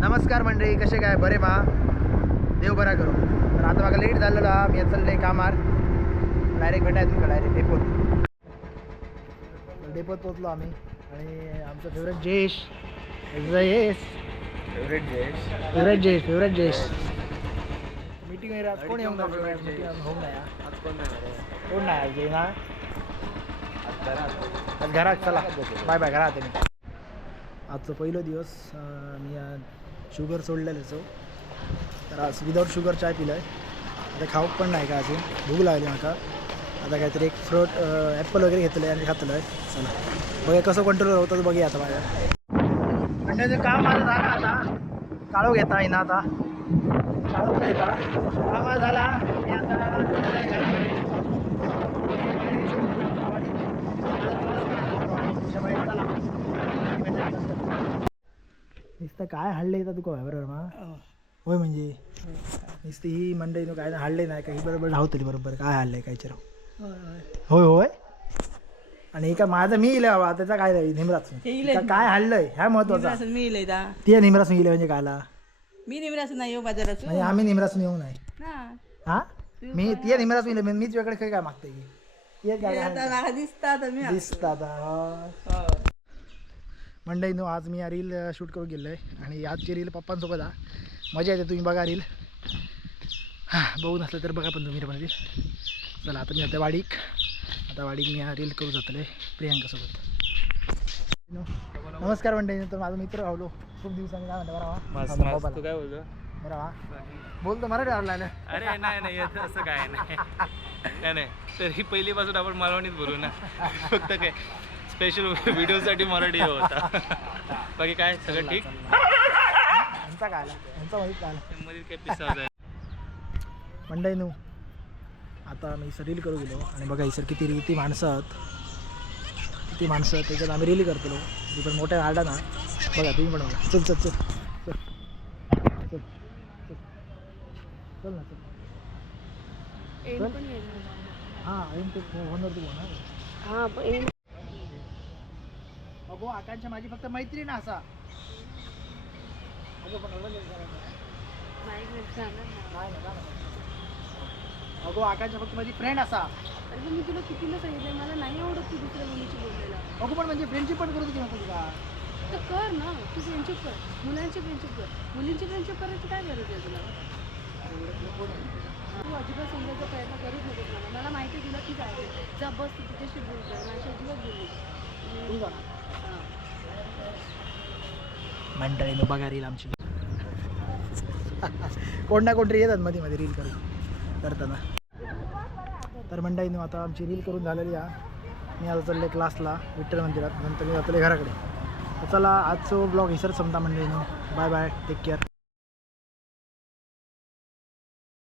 नमस्कार मंडळी, कसे काय बरे मा देव बरा करू. तर आता बघा लेट झालेलं हा, मी चाललंय कामार. डायरेक्ट भेटायचं तुमका डायरेक्ट डेपोत पोचलो आम्ही. आणि आमचं favourite Jayesh favourite Jayesh meeting आहे. कोण येऊन होऊन नाही कोण नाही आज ना आज घरात. चला बाय बाय घरात आहे. आजचा पहिला दिवस मी शुगर सोडलेलं तर आज विदाऊट शुगर चाय पिला आहे. आता खाऊक पण नाही का अजून, भूक लागली माका. आता काहीतरी एक फ्रूट ॲपल वगैरे घेतलं आहे आणि खातलं आहे. चला बघा कसं कंट्रोल होतं बघूया आता. माझ्या म्हणजे काम माझं झालं. आता काळो घेता येईना. आता काळो घेता काम झाला. मी आता नुसतं काय हल्ले येतात तू काय बरोबर मा होय. म्हणजे नुसती ही मंडळी काय हल्ले नाही का ही बरोबर धावतली बरोबर. काय हल्लंय काय चिर होय होय. आणि का माझं मी इले बाबा त्याचा काय नाही. निमराच काय हल्लंय ह्या महत्वाचा. मी इले ते निमरासून गेले म्हणजे कायला मी निमरासून नाही येऊ बाजारात. म्हणजे आम्ही निमरासून येऊ नाही. हा मी ते निमरासून गेले मीच वेगळे काही काय मागते की दिसतात. मंडळी नो आज मी रील शूट करून गेलो आहे. आणि आजची रील पप्पांसोबत मजा येते. तुम्ही बघा रील बघू नसलं तर बघा पण तुम्ही रील. चला आता मी आता वाडीक मी रील करू जातले प्रियांकासोबत. नमस्कार मंडळी. तर माझा मित्र राहुलो खूप दिवसांनी. काय म्हणतो बरं तू काय बोलतो बरं बोलतो मराठी आवडला. अरे नाही असं काय नाही तरी पहिलीपासून आपण मालवणीत बोलू ना. फक्त काय स्पेशल व्हिडिओसाठी मराठी होता. बाकी काय सगळं ठीक. यांचा काय आला यांचा माहीत काय आला मध्ये काय पिसा मंडळी नू. आता मी सर रील करू गेलो आणि बघा ही सर किती माणसं त्याच्यात आम्ही रील करतो. ती पण मोठ्या आडा ना बघा तुम्ही पण बघा. चल चल चल चल चल चल ना चल. हां येईन ते फोनवर तू बोलणार. अगो आकांक्षा माझी फक्त मैत्रीण असा. अगो आकांक्षा फक्त माझी फ्रेंड असा. अरे मी तुला कितीला सांगितलं मला नाही आवडत तू दुसऱ्या मुलीची बोलायला. अगो पण म्हणजे फ्रेंडशिप पण करू दे तुला. तर कर ना तू फ्रेंडशिप कर. मुलांची फ्रेंडशिप कर. मुलींची फ्रेंडशिप करायची काय गरज आहे तुला. तू अजिबात समजायचा प्रयत्न करूच नकोस. मला माहिती आहे तुला की काय जा बस तू तिच्याशी बोलतोय. माझ्या अजिबात बोलली मंडळी मी बघा रील आमची. कोण ना कोणतरी येतात मध्ये रील करताना. तर मंडळी आता आमची रील करून झालेली आहे. मी आता चालले क्लासला विठ्ठल मंदिरात. नंतर मी जातले घराकडे. तर चला आजचं ब्लॉग हिसर समजा मंडळी. Bye bye take care.